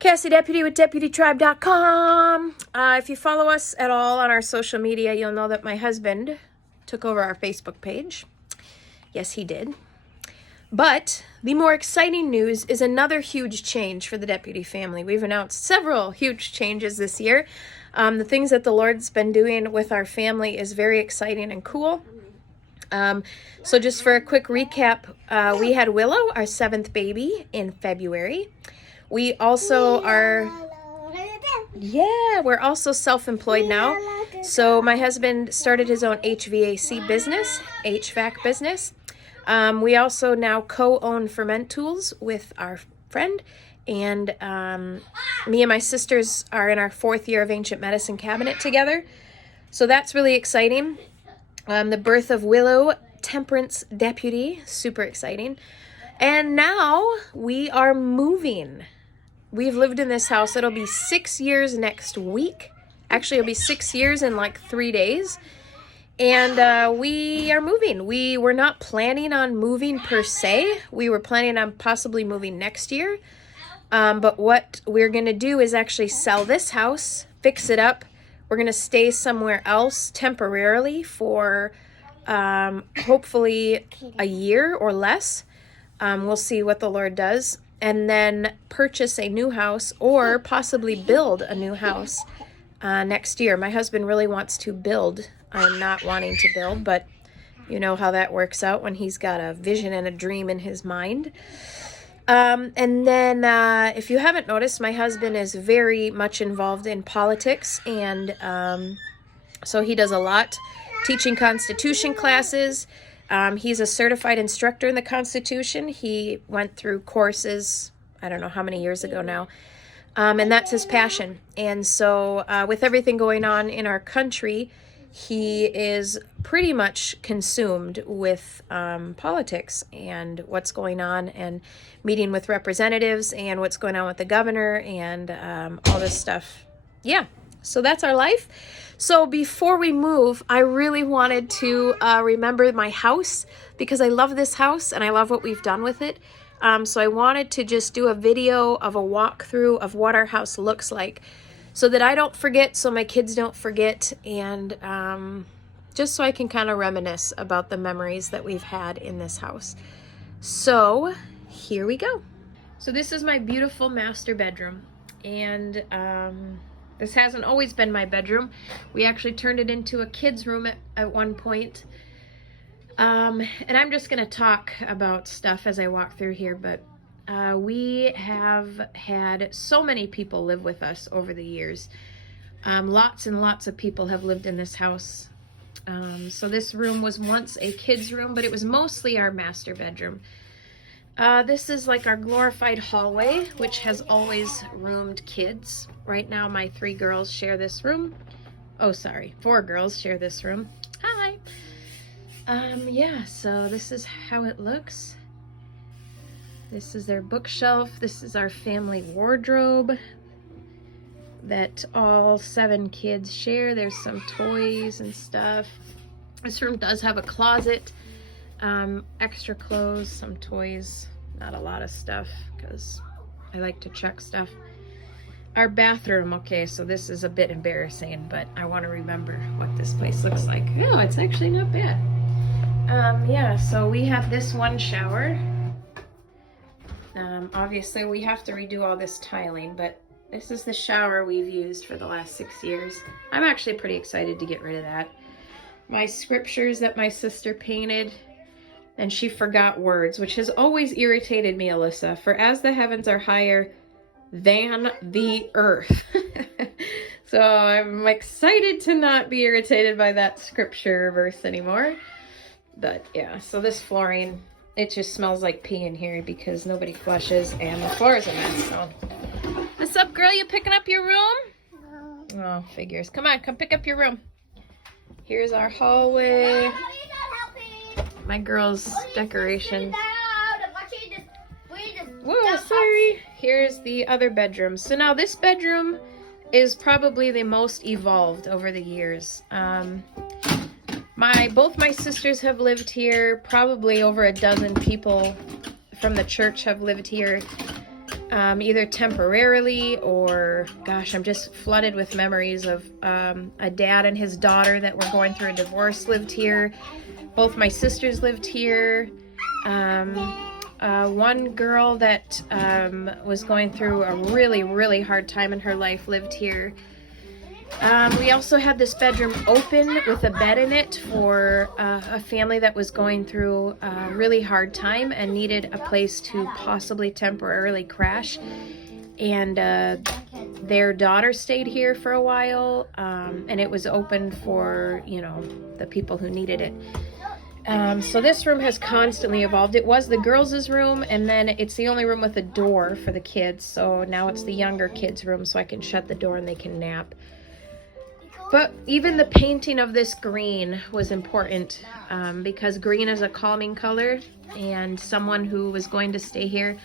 Cassie Deputy with DeputyTribe.com. If you follow us at all on our social media, you'll know that my husband took over our Facebook page. Yes, he did. But the more exciting news is another huge change for the Deputy family. We've announced several huge changes this year. The things that the Lord's been doing with our family is very exciting and cool. So just for a quick recap, we had Willow, our 7th baby, in February. We also we're also self-employed now. So my husband started his own HVAC business, HVAC business. We also now co-own ferment tools with our friend, and me and my sisters are in our 4th year of ancient medicine cabinet together. So that's really exciting. The birth of Willow, Temperance Deputy, super exciting. And now we are moving. We've lived in this house. It'll be 6 years next week. Actually, it'll be 6 years in like 3 days. And we are moving. We were not planning on moving per se. We were planning on possibly moving next year. But what we're going to do is actually sell this house, fix it up. We're going to stay somewhere else temporarily for hopefully a year or less. We'll see what the Lord does. And then purchase a new house or possibly build a new house next year. My husband really wants to build. I'm not wanting to build, but you know how that works out when he's got a vision and a dream in his mind. And then if you haven't noticed, my husband is very much involved in politics, and so he does a lot teaching Constitution classes. He's a certified instructor in the Constitution. He went through courses, I don't know how many years ago now, and that's his passion. And so with everything going on in our country, he is pretty much consumed with politics and what's going on, and meeting with representatives and what's going on with the governor and all this stuff. Yeah, so that's our life. So before we move, I really wanted to remember my house, because I love this house and I love what we've done with it. So I wanted to just do a video of a walkthrough of what our house looks like, so that I don't forget, so my kids don't forget, and just so I can kind of reminisce about the memories that we've had in this house. So here we go. So this is my beautiful master bedroom, and this hasn't always been my bedroom. We actually turned it into a kid's room at one point. And I'm just going to talk about stuff as I walk through here, but we have had so many people live with us over the years. Lots and lots of people have lived in this house. So this room was once a kid's room, but it was mostly our master bedroom. This is like our glorified hallway, which has always roomed kids. Right now, my 3 girls share this room. Oh, sorry, 4 girls share this room. Hi. Yeah, so this is how it looks. This is their bookshelf. This is our family wardrobe that all 7 kids share. There's some toys and stuff. This room does have a closet, extra clothes, some toys, not a lot of stuff because I like to check stuff. Our bathroom, okay, so this is a bit embarrassing, but I want to remember what this place looks like. Oh, it's actually not bad. Yeah, so we have this one shower. Obviously we have to redo all this tiling, but this is the shower we've used for the last 6 years. I'm actually pretty excited to get rid of that. My scriptures that my sister painted, and she forgot words, which has always irritated me, Alyssa. For as the heavens are higher than the earth. So I'm excited to not be irritated by that scripture verse anymore. But yeah, so this flooring, it just smells like pee in here because nobody flushes, and the floor is a mess. So, what's up, girl? You picking up your room? No. Oh, figures. Come on, come pick up your room. Here's our hallway. My girl's decoration. Whoa, sorry. Here's the other bedroom. So now this bedroom is probably the most evolved over the years. Both my sisters have lived here. Probably over a dozen people from the church have lived here. either temporarily or, gosh, I'm just flooded with memories of a dad and his daughter that were going through a divorce lived here. Both my sisters lived here. One girl that was going through a really, really hard time in her life lived here. We also had this bedroom open with a bed in it for a family that was going through a really hard time and needed a place to possibly temporarily crash. And their daughter stayed here for a while, and it was open for, you know, the people who needed it. So this room has constantly evolved. It was the girls' room, and then it's the only room with a door for the kids. So now it's the younger kids' room, so I can shut the door and they can nap. But even the painting of this green was important, because green is a calming color, and someone who was going to stay here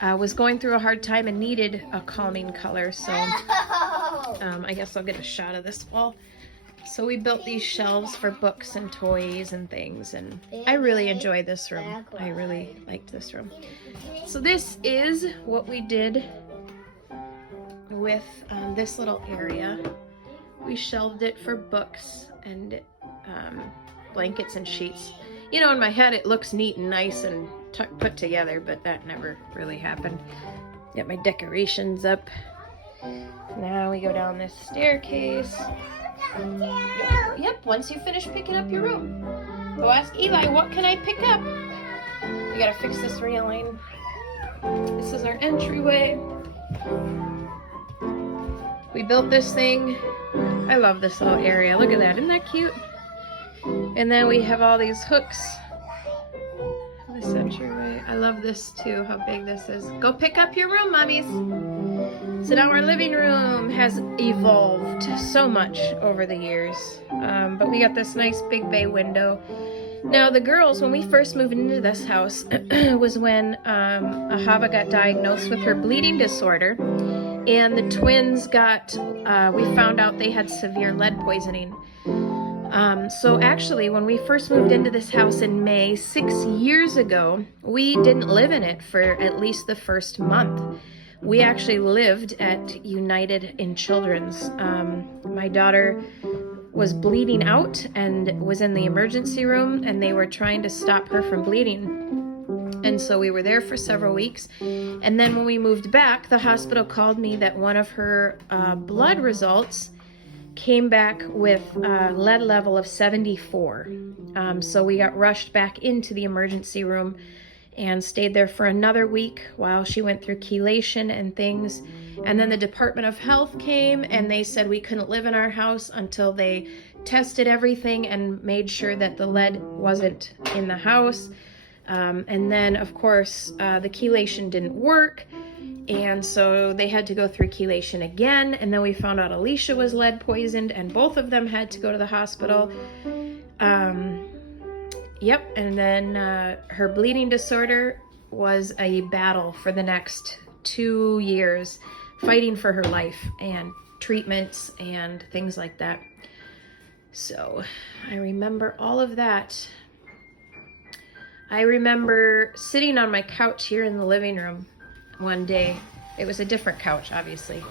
was going through a hard time and needed a calming color. So I guess I'll get a shot of this wall. So we built these shelves for books and toys and things, and I really enjoyed this room. I really liked this room. So this is what we did with this little area. We shelved it for books and blankets and sheets. You know, in my head it looks neat and nice and put together, but that never really happened. Got my decorations up. Now we go down this staircase. Yep, once you finish picking up your room. Go ask Eli, what can I pick up? We gotta fix this railing. This is our entryway. We built this thing. I love this little area. Look at that, isn't that cute? And then we have all these hooks. This entryway. I love this too, how big this is. Go pick up your room, mommies. So now our living room has evolved so much over the years. But we got this nice big bay window. Now the girls, when we first moved into this house, was when Ahava got diagnosed with her bleeding disorder. And the twins got, we found out they had severe lead poisoning. So actually, when we first moved into this house in May, 6 years ago, we didn't live in it for at least the first month. We actually lived at United in Children's. My daughter was bleeding out and was in the emergency room, and they were trying to stop her from bleeding. And so we were there for several weeks. And then when we moved back, the hospital called me that one of her blood results came back with a lead level of 74. So we got rushed back into the emergency room and stayed there for another week while she went through chelation and things. And then the Department of Health came and they said we couldn't live in our house until they tested everything and made sure that the lead wasn't in the house. And then, of course, the chelation didn't work. And so they had to go through chelation again. And then we found out Alicia was lead poisoned and both of them had to go to the hospital. Yep, and then her bleeding disorder was a battle for the next 2 years, fighting for her life and treatments and things like that. So I remember all of that. I remember sitting on my couch here in the living room one day. It was a different couch, obviously.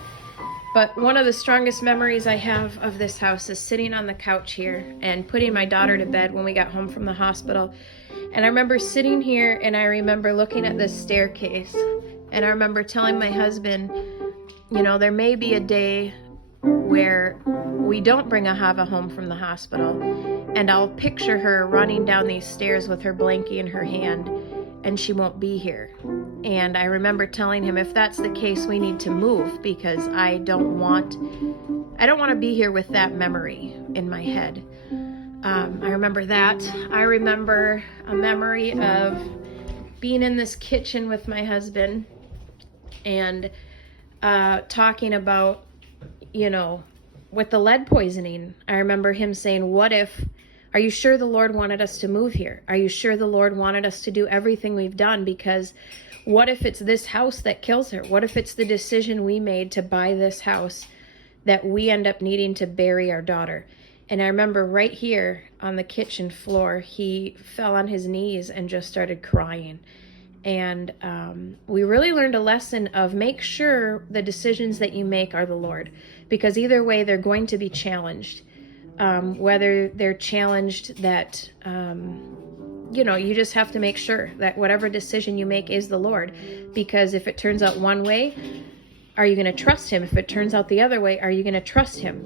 But one of the strongest memories I have of this house is sitting on the couch here and putting my daughter to bed when we got home from the hospital. And I remember sitting here and I remember looking at this staircase. And I remember telling my husband, you know, there may be a day where we don't bring Ahava home from the hospital. And I'll picture her running down these stairs with her blankie in her hand and she won't be here. And I remember telling him, if that's the case, we need to move because I don't want to be here with that memory in my head. I remember that. I remember a memory of being in this kitchen with my husband and talking about, you know, with the lead poisoning. I remember him saying, are you sure the Lord wanted us to move here? Are you sure the Lord wanted us to do everything we've done? Because what if it's this house that kills her? What if it's the decision we made to buy this house that we end up needing to bury our daughter? And I remember right here on the kitchen floor, he fell on his knees and just started crying. And we really learned a lesson of make sure the decisions that you make are the Lord, because either way they're going to be challenged. Whether they're challenged that, you just have to make sure that whatever decision you make is the Lord. Because if it turns out one way, are you going to trust him? If it turns out the other way, are you going to trust him?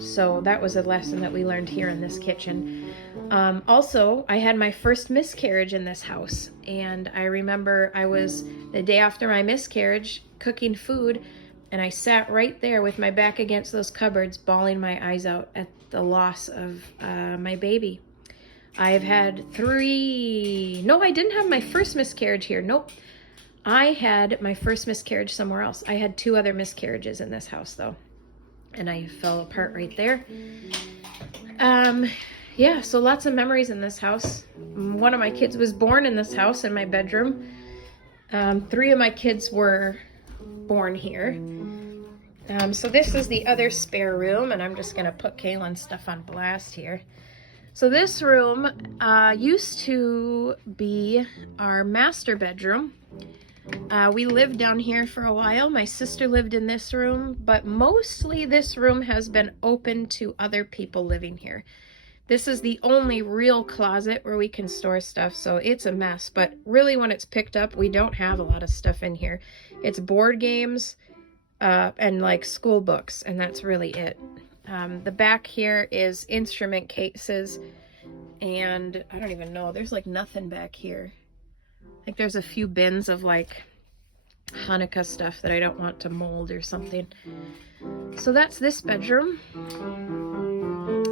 So that was a lesson that we learned here in this kitchen. Also, I had my first miscarriage in this house, and I remember I was, the day after my miscarriage, cooking food, and I sat right there with my back against those cupboards, bawling my eyes out at the loss of my baby. I've had I didn't have my first miscarriage here. Nope. I had my first miscarriage somewhere else. I had 2 other miscarriages in this house, though, and I fell apart right there. Yeah, so lots of memories in this house. One of my kids was born in this house in my bedroom. 3 of my kids were born here. So this is the other spare room, and I'm just going to put Kaylin's stuff on blast here. So this room used to be our master bedroom. We lived down here for a while. My sister lived in this room, but mostly this room has been open to other people living here. This is the only real closet where we can store stuff, so it's a mess. But really, when it's picked up, we don't have a lot of stuff in here. It's board games and like school books, and that's really it. The back here is instrument cases, and I don't even know. There's like nothing back here. I think there's a few bins of like Hanukkah stuff that I don't want to mold or something. So that's this bedroom,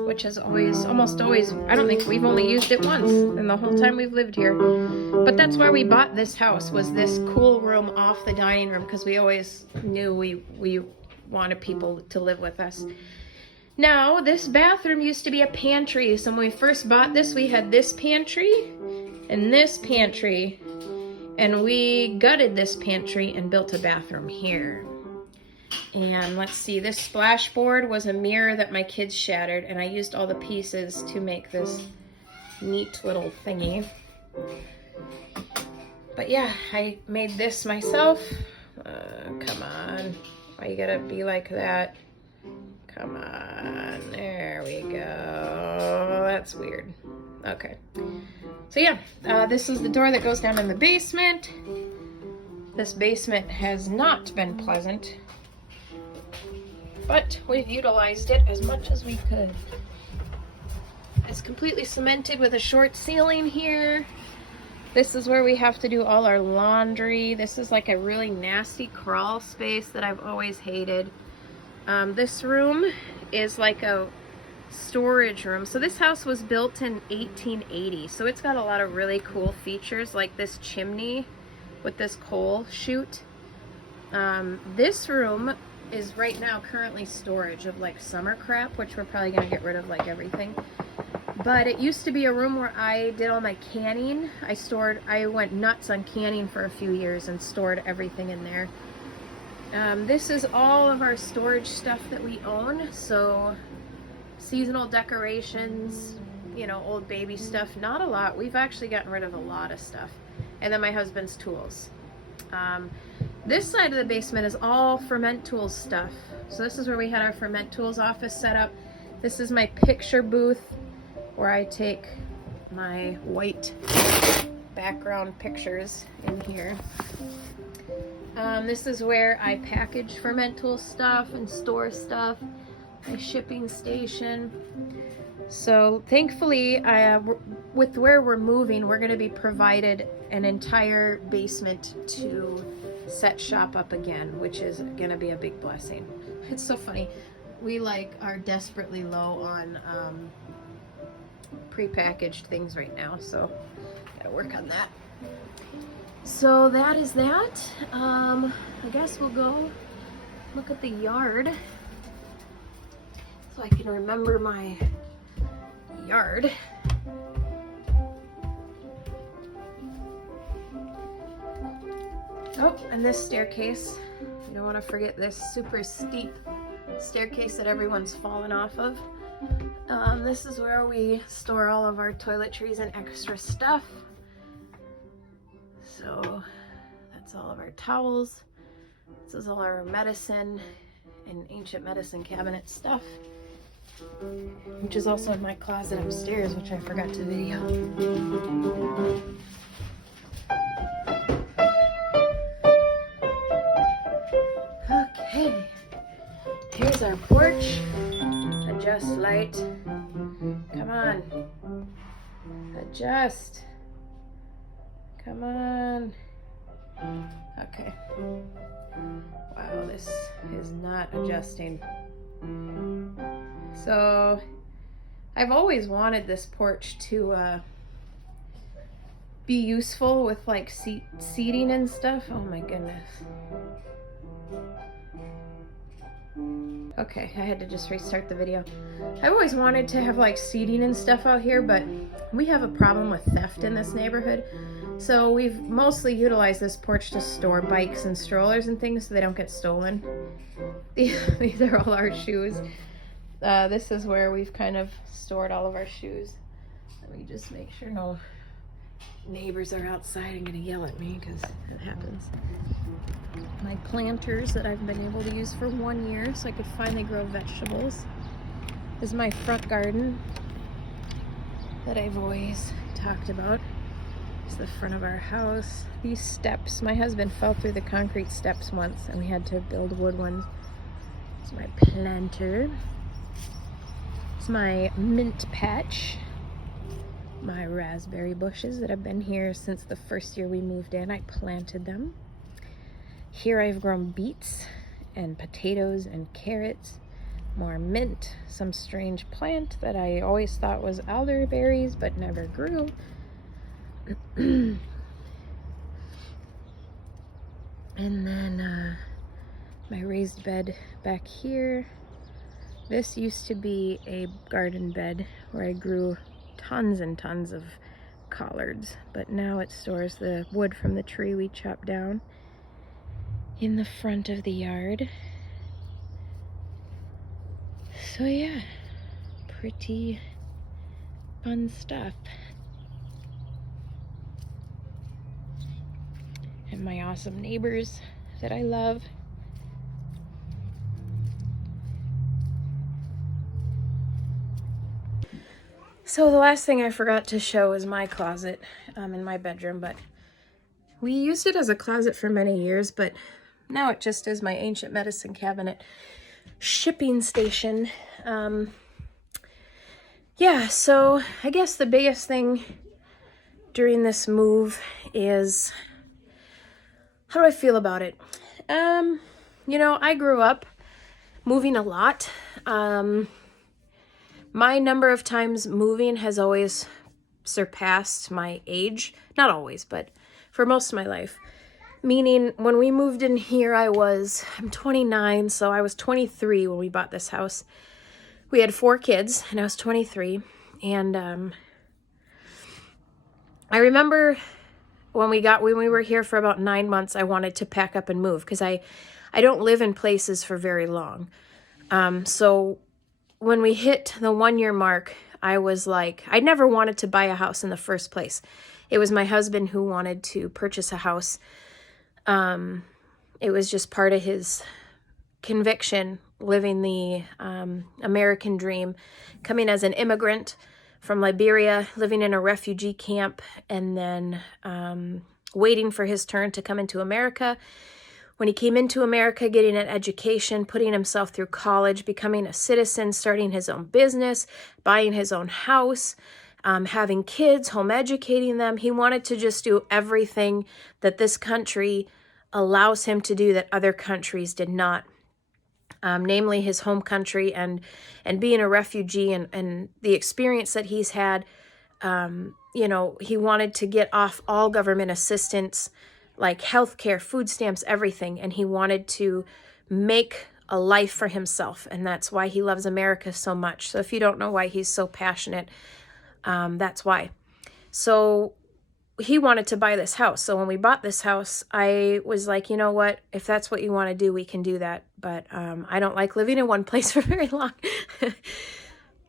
which is almost always, I don't think we've only used it once in the whole time we've lived here. But that's why we bought this house, was this cool room off the dining room, because we always knew we wanted people to live with us. Now, this bathroom used to be a pantry. So when we first bought this, we had this pantry and this pantry. And we gutted this pantry and built a bathroom here. And let's see, this splash board was a mirror that my kids shattered, and I used all the pieces to make this neat little thingy. But yeah, I made this myself. Come on. Why you gotta be like that? Come on. There we go. That's weird. Okay. So yeah, this is the door that goes down in the basement. This basement has not been pleasant, but we've utilized it as much as we could. It's completely cemented with a short ceiling here. This is where we have to do all our laundry. This is like a really nasty crawl space that I've always hated. This room is like a storage room. So this house was built in 1880, so it's got a lot of really cool features, like this chimney with this coal chute. This room is right now currently storage of like summer crap, which we're probably going to get rid of like everything. But it used to be a room where I did all my canning. I went nuts on canning for a few years and stored everything in there. This is all of our storage stuff that we own. So seasonal decorations, old baby stuff, not a lot. We've actually gotten rid of a lot of stuff. And then my husband's tools. This side of the basement is all ferment tools stuff. So this is where we had our ferment tools office set up. This is my picture booth where I take my white background pictures in here. This is where I package ferment tool stuff and store stuff. My shipping station. So thankfully, with where we're moving, we're going to be provided an entire basement to set shop up again, which is going to be a big blessing. It's so funny. We are desperately low on prepackaged things right now, so gotta work on that. So that is that. I guess we'll go look at the yard so I can remember my yard. Oh, and this staircase. You don't want to forget this super steep staircase that everyone's fallen off of. This is where we store all of our toiletries and extra stuff. So So that's all of our towels. This is all our medicine and ancient medicine cabinet stuff, which is also in my closet upstairs, which I forgot to video. Okay, here's our porch. Adjust light. Come on. Adjust. Come on. Okay. Wow, this is not adjusting. So, I've always wanted this porch to be useful with like seating and stuff. Oh my goodness. Okay, I had to just restart the video. I always wanted to have like seating and stuff out here, but we have a problem with theft in this neighborhood. So we've mostly utilized this porch to store bikes and strollers and things so they don't get stolen. These are all our shoes. This is where we've kind of stored all of our shoes. Let me just make sure no neighbors are outside and gonna yell at me, because that happens. My planters that I've been able to use for 1 year so I could finally grow vegetables. This is my front garden that I've always talked about. It's the front of our house. These steps, my husband fell through the concrete steps once and we had to build wood ones. It's my planter. It's my mint patch. My raspberry bushes that have been here since the first year we moved in. I planted them. Here I've grown beets and potatoes and carrots, more mint, some strange plant that I always thought was elderberries but never grew. And then my raised bed back here. This used to be a garden bed where I grew tons and tons of collards, but now it stores the wood from the tree we chopped down in the front of the yard. So yeah, pretty fun stuff. And my awesome neighbors that I love. So the last thing I forgot to show is my closet in my bedroom, but we used it as a closet for many years, but now it just is my ancient medicine cabinet shipping station. Yeah, so I guess the biggest thing during this move is, how do I feel about it? You know, I grew up moving a lot. My number of times moving has always surpassed my age. Not always, but for most of my life. Meaning, when we moved in here, I'm 29, so I was 23 when we bought this house. We had 4 kids, and I was 23. And I remember when we were here for about 9 months, I wanted to pack up and move, because I don't live in places for very long. So when we hit the 1-year mark, I was like, I never wanted to buy a house in the first place. It was my husband who wanted to purchase a house. It was just part of his conviction, living the American dream, coming as an immigrant from Liberia, living in a refugee camp, and then waiting for his turn to come into America. When he came into America, getting an education, putting himself through college, becoming a citizen, starting his own business, buying his own house, having kids, home educating them. He wanted to just do everything that this country allows him to do that other countries did not. Namely his home country, and being a refugee, and the experience that he's had. You know, he wanted to get off all government assistance, like healthcare, food stamps, everything. And he wanted to make a life for himself. And that's why he loves America so much. So if you don't know why he's so passionate, that's why. So he wanted to buy this house. So when we bought this house, I was like, you know what, if that's what you want to do, we can do that. But I don't like living in one place for very long.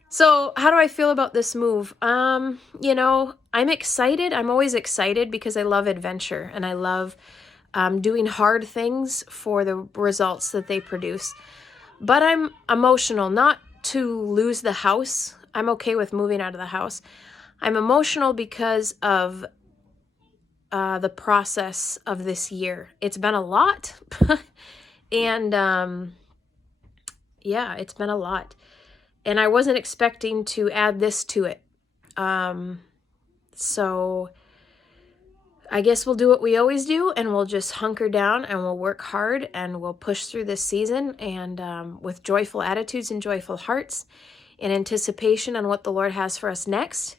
So how do I feel about this move? You know, I'm excited. I'm always excited because I love adventure and I love doing hard things for the results that they produce. But I'm emotional, not to lose the house. I'm okay with moving out of the house. I'm emotional because of the process of this year. It's been a lot. And yeah, it's been a lot. And I wasn't expecting to add this to it. So I guess we'll do what we always do, and we'll just hunker down and we'll work hard and we'll push through this season and with joyful attitudes and joyful hearts in anticipation on what the Lord has for us next.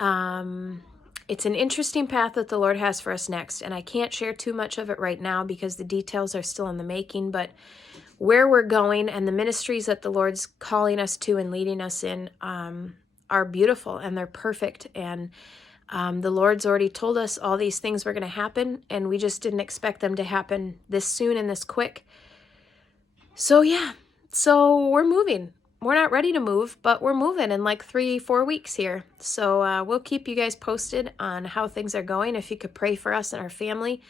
It's an interesting path that the Lord has for us next, and I can't share too much of it right now because the details are still in the making, but where we're going and the ministries that the Lord's calling us to and leading us in are beautiful and they're perfect. And the Lord's already told us all these things were going to happen, and we just didn't expect them to happen this soon and this quick. So yeah, so we're moving. We're not ready to move, but we're moving in like 3-4 weeks here. So we'll keep you guys posted on how things are going. If you could pray for us and our family.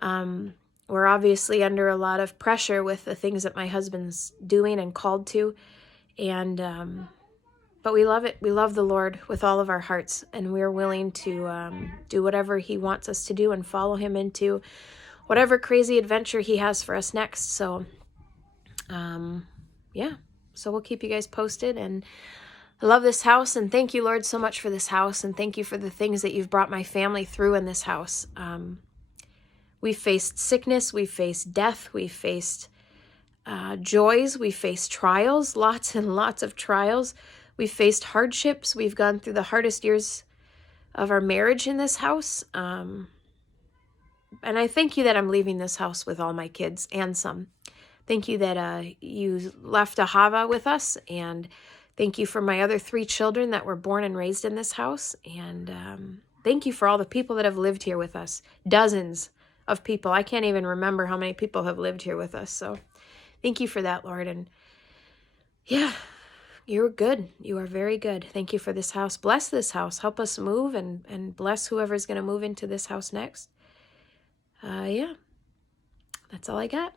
We're obviously under a lot of pressure with the things that my husband's doing and called to. And but we love it. We love the Lord with all of our hearts, and we're willing to do whatever he wants us to do and follow him into whatever crazy adventure he has for us next. So, yeah. So we'll keep you guys posted, and I love this house, and thank you, Lord, so much for this house, and thank you for the things that you've brought my family through in this house. We've faced sickness, we've faced death, we've faced joys, we've faced trials, lots and lots of trials. We've faced hardships. We've gone through the hardest years of our marriage in this house. And I thank you that I'm leaving this house with all my kids and some. Thank you that you left Ahava with us, and thank you for my other 3 children that were born and raised in this house. And thank you for all the people that have lived here with us. Dozens of people. I can't even remember how many people have lived here with us. So thank you for that, Lord. And yeah, you're good. You are very good. Thank you for this house. Bless this house. Help us move and bless whoever's going to move into this house next. Yeah, that's all I got.